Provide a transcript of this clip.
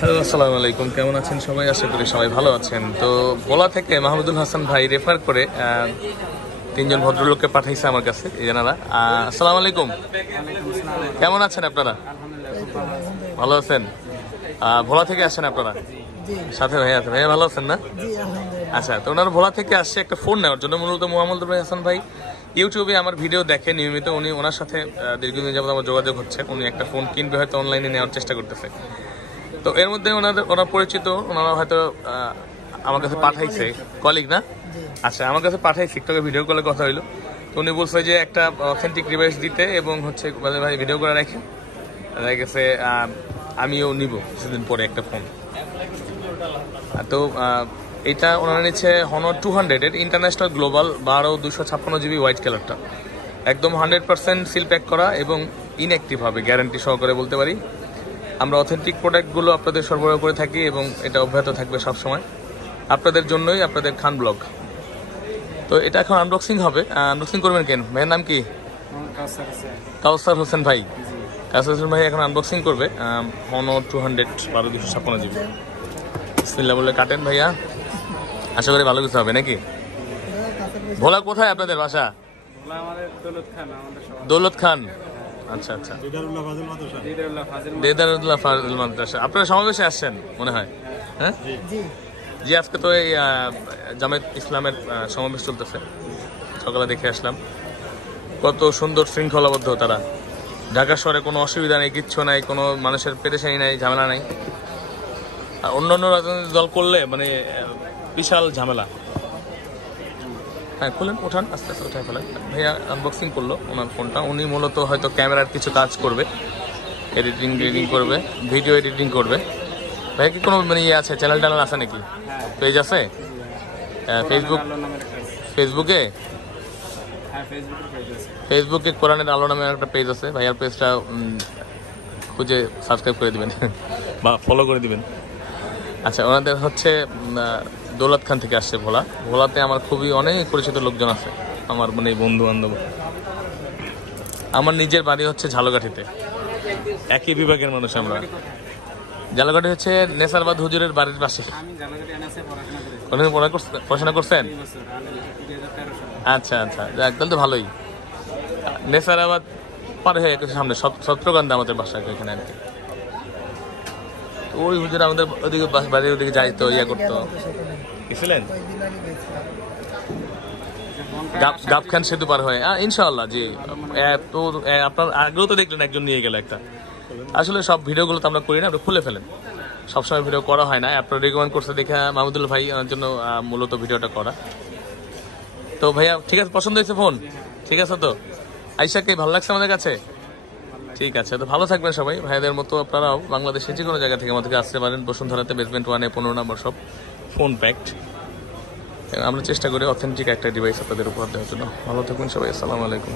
Hello, আসসালামু আলাইকুম। কেমন আছেন সবাই? আশা করি সবাই ভালো আছেন। তো ভোলা থেকে মাহমুদুল হাসান ভাই রেফার করে তিনজন ভদ্রলোককে পাঠাইছে আমার কাছে এনারা। আসসালামু আলাইকুম, কেমন আছেন আপনারা? ভালো আছেন? ভোলা থেকে আসছেন আপনারা? সাথে ভাই আছে, ভাইয়া ভালো আছেন না? আচ্ছা, তো ওনারা ভোলা থেকে আসছে একটা ফোন নেওয়ার জন্য। মূলত মাহমুদুল হাসান ভাই ইউটিউবে আমার ভিডিও দেখে নিয়মিত। উনি ওনার সাথে দীর্ঘদিন যাবত আমার যোগাযোগ হচ্ছে। উনি একটা ফোন কিনবে, হয়তো অনলাইনে নেওয়ার চেষ্টা করতেছে। তো এর মধ্যে ওনার পরিচিত, ওনারা হয়তো আমার কাছে পাঠাইছে, কলিগ না? আচ্ছা, আমার কাছে পাঠাইছে, টিকটকে ভিডিও কলে কথা হইলো। তো উনি বলছে যে একটা অথেন্টিক ডিভাইস দিতে, এবং হচ্ছে ভাই ভিডিও করে রাখেন, দেখা গেছে আমিও নিব কিছুদিন পরে একটা ফোন। তো এটা ওনারা নিচ্ছে হনর 200 এর ইন্টারন্যাশনাল গ্লোবাল 12/256 GB হোয়াইট কালারটা, একদম 100% সিল প্যাক করা এবং ইনঅ্যাক্টিভ হবে, গ্যারান্টি সহকারে বলতে পারি। আমরা অথেন্টিক প্রোডাক্টগুলো আপনাদের সরবরাহ করে থাকি এবং এটা অব্যাহত থাকবে সবসময় আপনাদের জন্যই, আপনাদের খান ব্লগ। তো এটা এখন আনবক্সিং হবে। আনবক্সিং করবেন কেন? ভাইয়ের নাম কি? কাউসার হোসেন ভাই। কাউসার হোসেন ভাই এখন আনবক্সিং করবে হনর 200 12/256 GB। বিসমিল্লাহ বলে কাটেন ভাইয়া, আশা করি ভালো কিছু হবে নাকি। ভোলা কোথায় আপনাদের বাসা? দৌলত খান। আচ্ছা আচ্ছা, দেদারুল্লাহ ফাজিল মাদ্রাসা। আপনারা সমাবেশে আসছেন মনে হয়? হ্যাঁ জি, আজকে তো এই জামায়াত ইসলামের সমাবেশ চলতেছে, সকালে দেখে আসলাম। কত সুন্দর শৃঙ্খলাবদ্ধ তারা। ঢাকা শহরে কোনো অসুবিধা নেই, কিচ্ছু নাই, কোনো মানুষের পেরেশানি নাই, ঝামেলা নাই। আর অন্যান্য রাজনৈতিক দল করলে মানে বিশাল ঝামেলা। হ্যাঁ, খুলেন, ওঠান, আস্তে আস্তে উঠায় ফেলেন। ভাইয়া আনবক্সিং করলো ওনার ফোনটা। উনি মূলত হয়তো ক্যামেরার কিছু কাজ করবে, এডিটিং করবে, ভিডিও এডিটিং করবে। ভাইয়া কি কোনো মানে ইয়ে আছে, চ্যানেল ট্যানেল আছে নাকি? পেজ আছে? ফেসবুকে কোরআনের আলো নামে একটা পেজ আছে। ভাইয়ার পেজটা খুঁজে সাবস্ক্রাইব করে দিবেন বা ফলো করে দিবেন। আচ্ছা, ওনাদের হচ্ছে দৌলত খান থেকে আসছে ভোলা। ভোলাতে আমার খুবই অনেক পরিচিত লোকজন আছে, আমার মানে বন্ধু বান্ধব। আমার নিজের বাড়ি হচ্ছে ঝালকাঠিতে, একই বিভাগের মানুষ আমরা। ঝালকাঠি হচ্ছে নেসারবাদ হুজুরের বাড়ির পাশে। পড়াশোনা করছেন? আচ্ছা আচ্ছা, তাহলে তো ভালোই। নেসারাবাদ পার হয়ে সামনে সত্রকান্দা আমাদের বাসা এখানে আর কি। ওই হুজুর আমাদের ওদিকে বাড়ির ওদিকে যাইতো, ইয়া করতো। গেছিলেন গাবখান সেতু পার হয়ে? ইনশাআল্লাহ জি। তো আপনার আগেও তো দেখলেন একজন নিয়ে গেল একটা। আসলে সব ভিডিওগুলো তো আমরা করি না, আমরা খুলে ফেলেন, সবসময় ভিডিও করা হয় না। আপনার রেকমেন্ড করছে দেখে মাহমুদুল ভাই জন্য মূলত ভিডিওটা করা। তো ভাইয়া ঠিক আছে, পছন্দ হয়েছে ফোন? ঠিক আছে তো? আইসাকে ভালো লাগছে আমাদের কাছে? ঠিক আছে, তো ভালো থাকবেন সবাই। ভাইদের মতো আপনারাও বাংলাদেশের যে কোনো জায়গা থেকে আমাদেরকে আসতে পারেন। বসুন্ধরাতে বেসমেন্ট 1-এ 15 নম্বর সব ফোন প্যাক্ট। আমরা চেষ্টা করি অথেন্টিক একটা ডিভাইস আপনাদের উপহার দেওয়ার জন্য। ভালো থাকবেন সবাই, আসসালামু আলাইকুম।